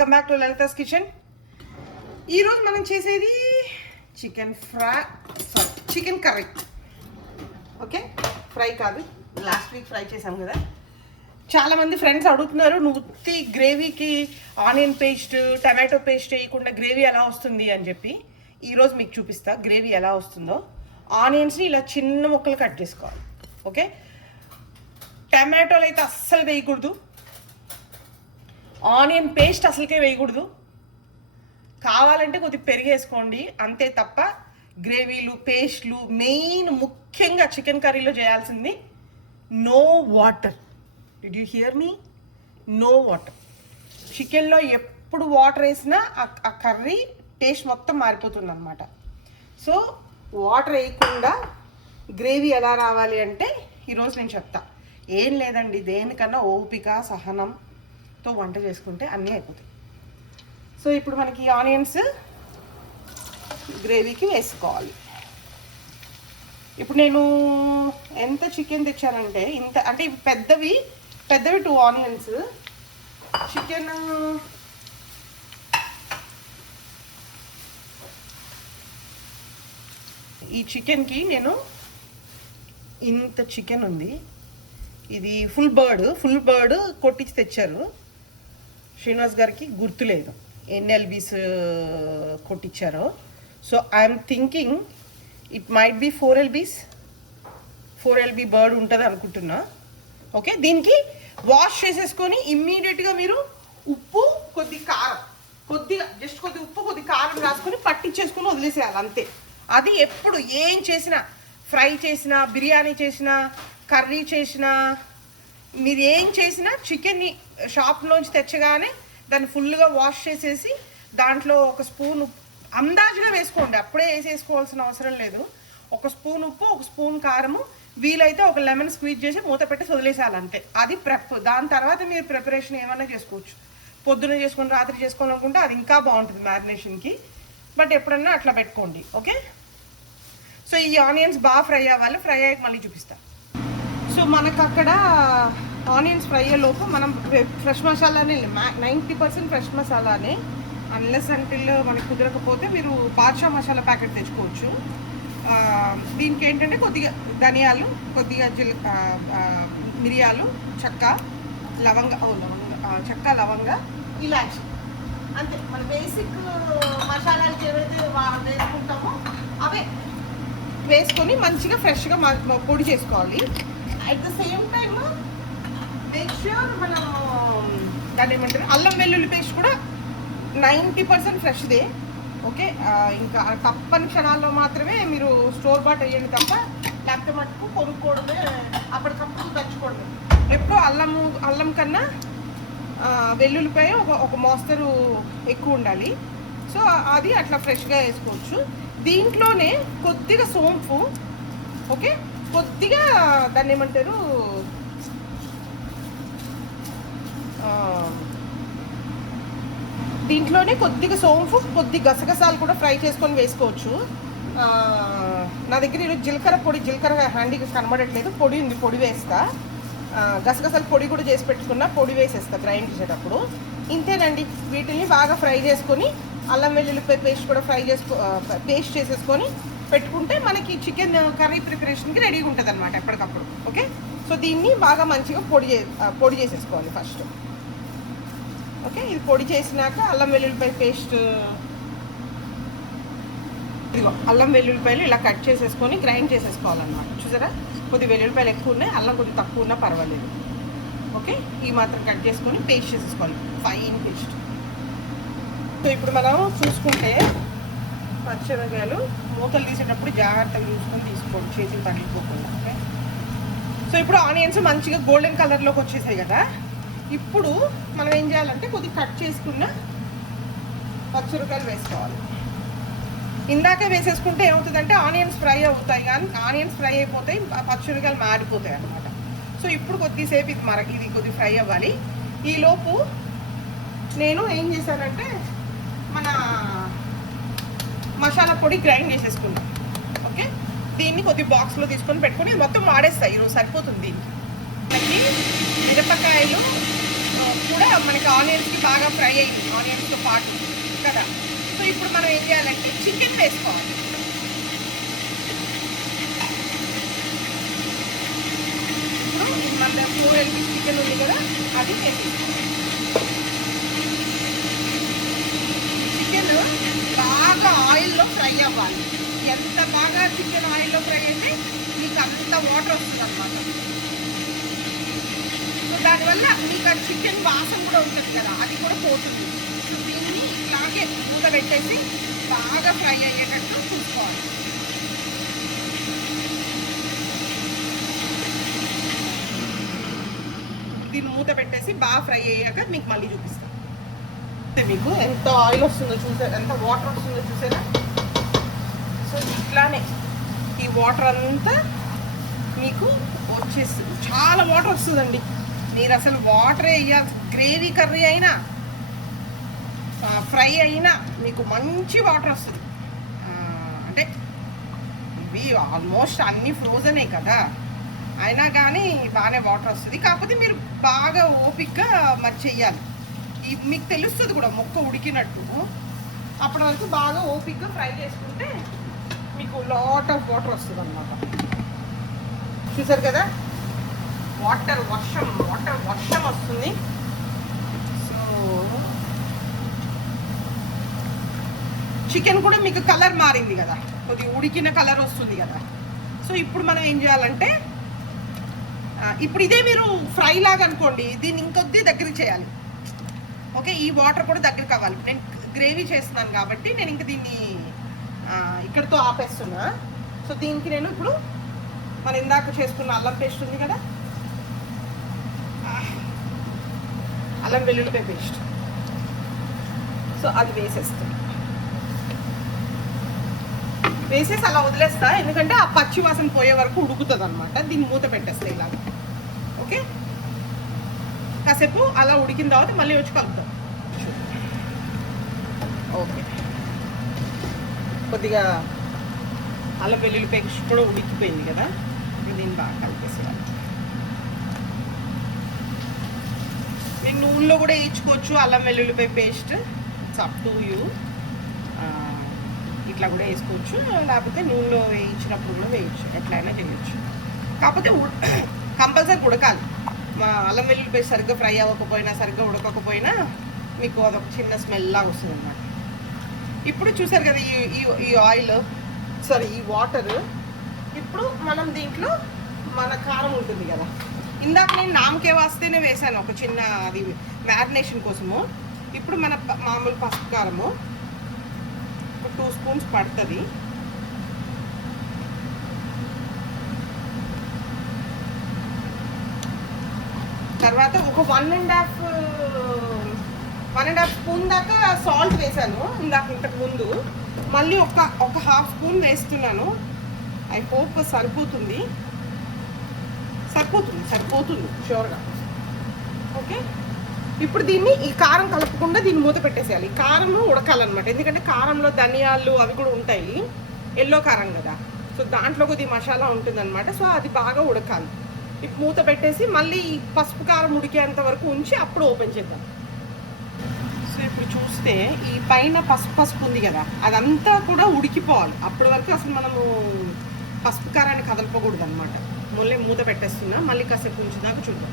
Welcome back to Lalitha's kitchen. ఈరోజు మనం చేసేది చికెన్ కర్రీ. ఓకే, ఫ్రై కాదు, లాస్ట్ వీక్ ఫ్రై చేసాం కదా. చాలామంది ఫ్రెండ్స్ అడుగుతున్నారు, నువ్వు ఉత్తి గ్రేవీకి ఆనియన్ పేస్ట్ టమాటో పేస్ట్ వేయకుండా గ్రేవీ ఎలా వస్తుంది అని చెప్పి. ఈరోజు మీకు చూపిస్తా గ్రేవీ ఎలా వస్తుందో. ఆనియన్స్ని ఇలా చిన్న ముక్కలు కట్ చేసుకోవాలి. ఓకే, టమాటోలు అయితే అస్సలు వేయకూడదు, ఆనియన్ పేస్ట్ అసలుకే వేయకూడదు. కావాలంటే కొద్దిగా పెరిగేసుకోండి అంతే తప్ప గ్రేవీలు పేస్ట్లు మెయిన్ ముఖ్యంగా చికెన్ కర్రీలో చేయాల్సింది no water. Did you hear me? No water. చికెన్లో ఎప్పుడు వాటర్ వేసినా ఆ కర్రీ టేస్ట్ మొత్తం మారిపోతుంది అన్నమాట. సో వాటర్ వేయకుండా గ్రేవీ ఎలా రావాలి అంటే ఈరోజు నేను చెప్తా. ఏం లేదండి, దేనికన్నా ఓపిక సహనంతో వంట చేసుకుంటే అన్నీ అయిపోతాయి. సో ఇప్పుడు మనకి ఆనియన్స్ గ్రేవీకి వేసుకోవాలి. ఇప్పుడు నేను ఎంత చికెన్ తెచ్చానంటే ఇంత, అంటే పెద్దవి 2 ఆనియన్స్. చికెన్ ఈ చికెన్కి నేను ఇంత చికెన్ ఉంది. ఇది ఫుల్ బర్డ్ కొట్టించి తెచ్చారు. శ్రీనివాస్ గారికి గుర్తులేదు ఎన్ని ఎల్బీస్ కొట్టించారో. So I'm thinking it might be 4 LBs, 4 LB bird ఉంటుంది అనుకుంటున్నా. ఓకే, దీనికి వాష్ చేసేసుకొని ఇమ్మీడియట్గా మీరు ఉప్పు జస్ట్ కొద్ది ఉప్పు కొద్ది కారం రాసుకొని పట్టించేసుకొని వదిలేసేయాలి అంతే. అది ఎప్పుడు ఏం చేసినా, ఫ్రై చేసినా, బిర్యానీ చేసినా, కర్రీ చేసినా, మీరు ఏం చేసినా చికెన్ని షాప్లోంచి తెచ్చగానే దాన్ని ఫుల్గా వాష్ చేసేసి దాంట్లో ఒక స్పూన్ అందాజుగా వేసుకోండి, అప్పుడే వేసేసుకోవాల్సిన అవసరం లేదు. ఒక స్పూన్ ఉప్పు, ఒక స్పూన్ కారము, వీలైతే ఒక లెమన్ స్క్వీజ్ చేసి మూత పెట్టి వదిలేసాలి అంతే. అది ప్రెప్. దాని తర్వాత మీరు ప్రిపరేషన్ ఏమైనా చేసుకోవచ్చు. పొద్దున్న చేసుకొని రాత్రి చేసుకోవాలనుకుంటే అది ఇంకా బాగుంటుంది మ్యారినేషన్కి. బట్ ఎప్పుడన్నా అట్లా పెట్టుకోండి. ఓకే, సో ఈ ఆనియన్స్ బాగా ఫ్రై అవ్వాలి. ఫ్రై అయ్యాక మళ్ళీ చూపిస్తాను. సో మనకు అక్కడ ఆనియన్స్ ఫ్రై అయ్యేలోపు మనం ఫ్రెష్ మసాలానే, 90% ఫ్రెష్ మసాలానే. అన్లెస్ అంటిల్ మనకి కుదరకపోతే మీరు బాద్షా మసాలా ప్యాకెట్ తెచ్చుకోవచ్చు. దీనికి ఏంటంటే కొద్దిగా ధనియాలు, కొద్దిగా మిరియాలు, చెక్క లవంగ, ఇలాచి, అంతే. మన బేసిక్ మసాలాలకి ఏవైతే వేసుకుంటామో అవే వేసుకొని మంచిగా ఫ్రెష్గా పొడి చేసుకోవాలి. At the same time make sure మనం దాన్ని ఏమంటారు, అల్లం వెల్లుల్లి పేస్ట్ కూడా 90% ఫ్రెష్దే. ఓకే, ఇంకా తప్పని క్షణాల్లో మాత్రమే మీరు స్టోర్ బాట్ వేయండి తప్ప లేకపోతే మటుకు కొనుక్కోవడమే, అప్పటికప్పుడు తెచ్చుకోండి. ఎప్పుడు అల్లం కన్నా వెల్లుల్లిపాయ ఒక మోస్తరు ఎక్కువ ఉండాలి. సో అది అట్లా ఫ్రెష్గా వేసుకోవచ్చు. దీంట్లోనే కొద్దిగా సోంపు, ఓకే, కొద్దిగా దాన్ని ఏమంటారు, దీంట్లోనే కొద్దిగా సోంపు, కొద్ది గసగసాలు కూడా ఫ్రై చేసుకొని వేసుకోవచ్చు. నా దగ్గర ఈరోజు జీలకర్ర హ్యాండీగా కనబడట్లేదు, పొడి ఉంది, పొడి వేస్తా. గసగసాల పొడి కూడా చేసి పెట్టుకున్నా, పొడి వేసేస్తా గ్రైండ్ చేసేటప్పుడు. ఇంతేనండి, వీటిని బాగా ఫ్రై చేసుకొని అల్లం వెల్లుల్లిపాయ పేస్ట్ కూడా పేస్ట్ చేసేసుకొని పెట్టుకుంటే మనకి చికెన్ కర్రీ ప్రిపరేషన్కి రెడీగా ఉంటుంది అనమాట ఎప్పటికప్పుడు. ఓకే, సో దీన్ని బాగా మంచిగా పొడి చేసేసుకోవాలి ఫస్ట్. ఓకే, ఇది పొడి చేసినాక అల్లం వెల్లుల్లిపాయ పేస్ట్, ఇదిగో అల్లం వెల్లుల్లిపాయలు ఇలా కట్ చేసేసుకొని గ్రైండ్ చేసేసుకోవాలన్నమాట. చూసారా, కొద్ది వెల్లుల్లిపాయలు ఎక్కువ ఉన్నాయి, అల్లం కొద్ది తక్కువ ఉన్నా పర్వాలేదు. ఓకే, ఈ మాత్రం కట్ చేసుకొని పేస్ట్ చేసేసుకోవాలి, ఫైన్ పేస్ట్. సో ఇప్పుడు మనం చూసుకుంటే పచ్చిమిరపకాయలు మూతలు తీసేటప్పుడు జాగ్రత్తగా చూసుకొని తీసుకోండి, చేతులు తగిలిపోకుండా. ఓకే, సో ఇప్పుడు ఆనియన్స్ మంచిగా గోల్డెన్ కలర్లోకి వచ్చేసాయి కదా. ఇప్పుడు మనం ఏం చేయాలంటే కొద్దిగా కట్ చేసుకున్న పచ్చిమిరపకాయలు వేసుకోవాలి. ఇందాకే వేసేసుకుంటే ఏమవుతుందంటే ఆనియన్స్ ఫ్రై అవుతాయి, కానీ ఆనియన్స్ ఫ్రై అయిపోతాయి, పచ్చిమిరపకాయలు మాడిపోతాయి అన్నమాట. సో ఇప్పుడు కొద్దిసేపు ఇది కొద్ది ఫ్రై అవ్వాలి. ఈలోపు నేను ఏం చేశానంటే మన మసాలా పొడి గ్రైండ్ చేసేసుకున్నాను. ఓకే, దీన్ని కొద్ది బాక్స్లో తీసుకొని పెట్టుకొని మొత్తం వాడేస్తాయి, ఈరోజు సరిపోతుంది. దీనికి మిరపకాయలు కూడా మనకి ఆనియన్స్కి బాగా ఫ్రై అయింది, ఆనియన్స్తో పాటు కదా. సో ఇప్పుడు మనం ఏం చేయాలంటే చికెన్ వేసుకోవాలి. ఇప్పుడు మన 4 LP చికెన్ ఉంది కదా, అది వేసేసుకోవాలి. చికెన్ బాగా ఆయిల్లో ఫ్రై అవ్వాలి. ఎంత బాగా చికెన్ ఆయిల్లో ఫ్రై అయితే మీకు అంత వాటర్ వస్తుంది అన్నమాట. సో దానివల్ల మీకు ఆ చికెన్ వాసన కూడా ఉంటుంది కదా, అది కూడా పోతుంది. సో దీన్ని ఇట్లాగే మూత పెట్టేసి బాగా ఫ్రై అయ్యేటట్టు చూసుకోవాలి. దీన్ని మూత పెట్టేసి బాగా ఫ్రై అయ్యాక మీకు మళ్ళీ చూపిస్తాను. మీకు ఎంత ఆయిల్ వస్తుందో చూసారా, ఎంత వాటర్ వస్తుందో చూసారా. సో ఇట్లానే ఈ వాటర్ అంతా మీకు వచ్చేస్తుంది. చాలా వాటర్ వస్తుందండి. మీరు అసలు వాటరే వేయాలి. గ్రేవీ కర్రీ అయినా ఫ్రై అయినా మీకు మంచి వాటర్ వస్తుంది. అంటే ఇవి ఆల్మోస్ట్ అన్నీ ఫ్రోజనే కదా, అయినా కానీ బాగానే వాటర్ వస్తుంది. కాకపోతే మీరు బాగా ఓపిక్గా మరి చెయ్యాలి. మీకు తెలుస్తుంది కూడా మొక్క ఉడికినట్టు. అప్పటి వరకు బాగా ఓపిక్గా ఫ్రై చేసుకుంటే మీకు లాట్ ఆఫ్ వాటర్ వస్తుంది అన్నమాట. చూసారు కదా, వాటర్ వర్షం వస్తుంది. సో చికెన్ కూడా మీకు కలర్ మారింది కదా, కొద్దిగా ఉడికిన కలర్ వస్తుంది కదా. సో ఇప్పుడు మనం ఏం చేయాలంటే, ఇప్పుడు ఇదే మీరు ఫ్రై లాగా అనుకోండి, దీన్ని ఇంకొద్ది దగ్గరికి చేయాలి. ఓకే, ఈ వాటర్ కూడా దగ్గరికి అవ్వాలి. నేను గ్రేవీ చేస్తున్నాను కాబట్టి నేను ఇంక దీన్ని ఇక్కడితో ఆపేస్తున్నా. సో దీనికి నేను ఇప్పుడు మనం ఇందాక చేసుకున్న అల్లం పేస్ట్ ఉంది కదా, అల్లం వెల్లుల్లిపాయ పేస్ట్, సో అది వేసేస్తాను. వేసేసి అలా వదిలేస్తా, ఎందుకంటే ఆ పచ్చి వాసన పోయే వరకు ఉడుకుతుంది అనమాట. దీన్ని మూత పెట్టేస్తా ఇలాగ. ఓకే, కాసేపు అలా ఉడికిన తర్వాత మళ్ళీ వచ్చి కలుపుతాం. ఓకే, కొద్దిగా అల్లం వెల్లుల్లి పేస్ట్ కూడా ఉడికిపోయింది కదా, దీన్ని బాగా కలిపేసేయాలి. నేను నూనెలో కూడా వేయించుకోవచ్చు అల్లం వెల్లుల్లిపాయ paste, it's up to you. ఇట్లా కూడా వేసుకోవచ్చు, లేకపోతే నూనెలో వేయించినప్పుడు కూడా వేయచ్చు, ఎట్లయినా చేయొచ్చు. కాకపోతే కంపల్సరీ ఉడకాలి. మా అల్లం వెల్లుల్లి పేస్ట్ సరిగ్గా ఫ్రై అవ్వకపోయినా, సరిగ్గా ఉడకకపోయినా మీకు అదొక చిన్న స్మెల్ లాగా వస్తుంది అన్నమాట. ఇప్పుడు చూసారు కదా ఈ ఆయిల్, సారీ ఈ వాటర్. ఇప్పుడు మనం దీంట్లో మన కారం ఉంటుంది కదా, ఇందాక నేను నామకే వాస్తేనే వేసాను ఒక చిన్న, అది మ్యారినేషన్ కోసము. ఇప్పుడు మన మామూలు పసుపు కారము ఒక 2 స్పూన్స్ పడుతుంది. తర్వాత ఒక 1.5 స్పూన్ దాకా సాల్ట్ వేసాను ఇంతకు ముందు. మళ్ళీ ఒక హాఫ్ స్పూన్ వేస్తున్నాను. ఐ హోప్ సరిపోతుంది షూర్గా. ఓకే, ఇప్పుడు దీన్ని ఈ కారం కలపకుండా దీన్ని మూత పెట్టేసేయాలి. ఈ కారము ఉడకాలన్నమాట, ఎందుకంటే కారంలో ధనియాలు అవి కూడా ఉంటాయి, ఎల్లో కారం కదా. సో దాంట్లో కొద్దిగా మసాలా ఉంటుందన్నమాట. సో అది బాగా ఉడకాలి. ఇప్పుడు మూత పెట్టేసి మళ్ళీ పసుపు కారం ఉడికేంత వరకు ఉంచి అప్పుడు ఓపెన్ చేద్దాం. సో ఇప్పుడు చూస్తే ఈ పైన పసుపు ఉంది కదా, అదంతా కూడా ఉడికిపోవాలి. అప్పటి వరకు అసలు మనము పసుపు కారాన్ని కదలపకూడదు అనమాట. మళ్ళీ మూత పెట్టేస్తున్నా, మళ్ళీ కాసేపు ఉంచుదాకా చూద్దాం.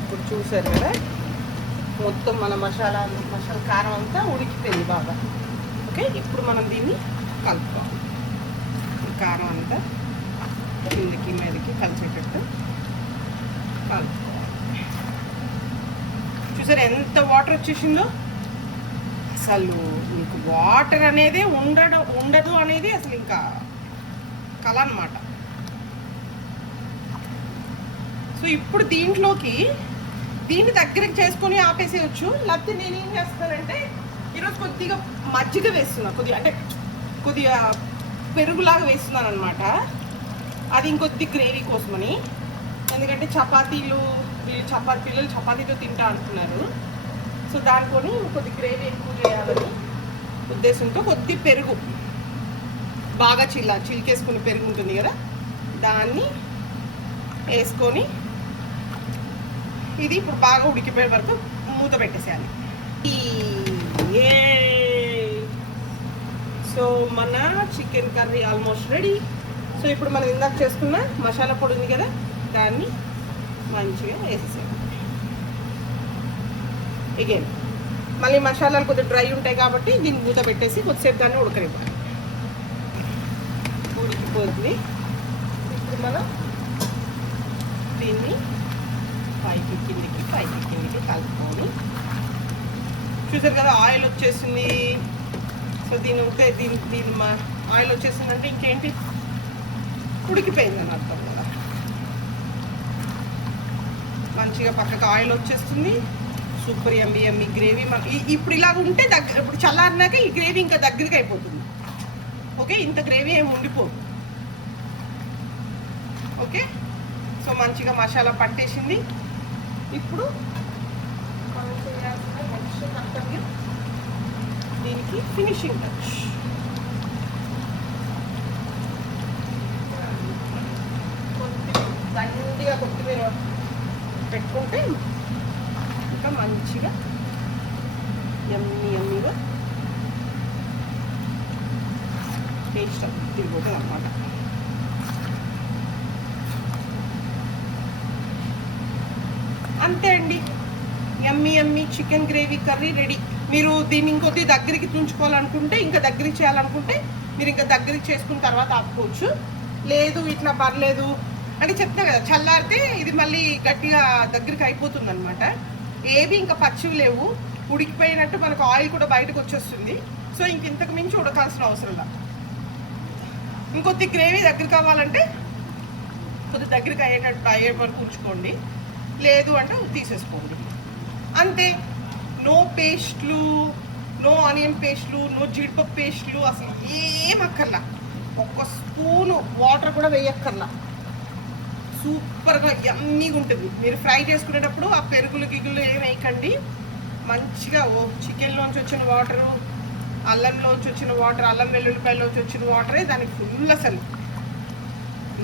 ఇప్పుడు చూసారు కదా, మొత్తం మన మసాలా కారం అంతా ఉడికిపోయింది బాగా. ఓకే, ఇప్పుడు మనం దీన్ని కలుపుకోవాలి. ఈ కారం అంతా కిందకి మీదకి కలిసేటట్టు కలుపుకోవాలి. చూసారు ఎంత వాటర్ వచ్చేసిందో. అసలు మీకు వాటర్ అనేది ఉండదు అనేది అసలు ఇంకా కళ అన్నమాట. సో ఇప్పుడు దీంట్లోకి దీన్ని దగ్గరికి చేసుకొని ఆపేసేయచ్చు. లేకపోతే నేనేం చేస్తానంటే ఈరోజు కొద్దిగా మజ్జిగ వేస్తున్నా, కొద్దిగా పెరుగులాగా వేస్తున్నాను అనమాట. అది ఇంకొద్ది గ్రేవీ కోసమని, ఎందుకంటే పిల్లలు చపాతీతో తింటా అంటున్నారు. సో దానికొని కొద్ది గ్రేవీ ఎక్కువ చేయాలని ఉద్దేశంతో కొద్ది పెరుగు బాగా చిలికేసుకుని పెరుగు ఉంటుంది కదా, దాన్ని వేసుకొని ఇది ఇప్పుడు బాగా ఉడికిపోయే వరకు మూత పెట్టేసేయాలి. సో మన chicken curry almost ready. So ఇప్పుడు మనం ఇందాక చేసుకున్న మసాలా పొడి ఉంది కదా, దాన్ని మంచిగా వేసేసాం. అగైన్ మళ్ళీ మసాలాలు కొద్దిగా డ్రై ఉంటాయి కాబట్టి దీన్ని మూత పెట్టేసి కొద్దిసేపు దాన్ని ఉడకనివ్వాలి. ఉడికిపోతుంది. ఇప్పుడు మనం దీన్ని పైకి కిందికి కలుపుకొని, చూసారు కదా ఆయిల్ వచ్చేసింది. సో దీని ఉంటే దీని ఆయిల్ వచ్చేసిందంటే ఇంకేంటి, ఉడికిపోయిందని అర్థం కదా. మంచిగా పక్కకు ఆయిల్ వచ్చేస్తుంది. సూపర్ యమ్మీ యమ్మీ గ్రేవీ. ఇప్పుడు ఇలా ఉంటే ఇప్పుడు చల్లారినాక ఈ గ్రేవీ ఇంకా దగ్గరికి అయిపోతుంది. ఓకే, ఇంత గ్రేవీ ఏమి ఉండిపోదు. ఓకే, సో మంచిగా మసాలా పట్టేసింది. ఇప్పుడు మనం చేయాల్సిన నెక్స్ట్ కర్తవ్యం దీనికి ఫినిషింగ్ టచ్. దండిగా కొత్తిమీర పెట్టుకుంటే ఇంకా మంచిగా యమ్మీగా టేస్ట్ తిరిగిపోతుంది అన్నమాట. అంతే అండి, యమ్మీ చికెన్ గ్రేవీ కర్రీ రెడీ. మీరు దీన్ని ఇంకొద్ది దగ్గరికి తుంచుకోవాలనుకుంటే, ఇంకా దగ్గరికి చేయాలనుకుంటే మీరు ఇంకా దగ్గరికి చేసుకున్న తర్వాత ఆపుకోవచ్చు. లేదు ఇట్లా పర్లేదు అంటే చెప్తా కదా, చల్లారితే ఇది మళ్ళీ గట్టిగా దగ్గరికి అయిపోతుంది అనమాట. ఏవి ఇంకా పచ్చివి లేవు, ఉడికిపోయినట్టు మనకు ఆయిల్ కూడా బయటకు వచ్చేస్తుంది. సో ఇంతకు మించి ఉడకాల్సిన అవసరం లేదు. ఇంకొద్ది గ్రేవీ దగ్గర కావాలంటే కొద్ది దగ్గరికి అయ్యే వరకు ఉంచుకోండి, లేదు అంటే తీసేసుకోండి. అంతే, నో పేస్ట్లు, నో ఆనియన్ పేస్ట్లు, నో జీడిపప్పు పేస్ట్లు, అసలు ఏం అక్కర్లా. ఒక్క స్పూను వాటర్ కూడా వేయక్కర్లా. సూపర్గా యమ్మీగా ఉంటుంది. మీరు ఫ్రై చేసుకునేటప్పుడు ఆ పెరుగులు గిగులు ఏం వేయకండి. మంచిగా చికెన్లోంచి వచ్చిన వాటరు, అల్లంలోంచి వచ్చిన వాటర్, అల్లం వెల్లుల్లిపాయలోంచి వచ్చిన వాటరే దానికి ఫుల్. అసలు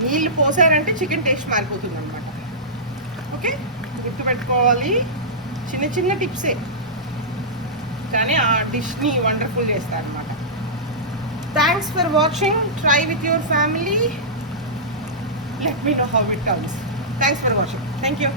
నీళ్ళు పోసారంటే చికెన్ టేస్ట్ మారిపోతుంది అనమాట. ఓకే, గుర్తుపెట్టుకోవాలి. చిన్న చిన్న టిప్సే కానీ ఆ డిష్ని వండర్ఫుల్ చేస్తారు అనమాట. Thanks for watching. Try with your family. Let me know how it comes. Thanks for watching. Thank you.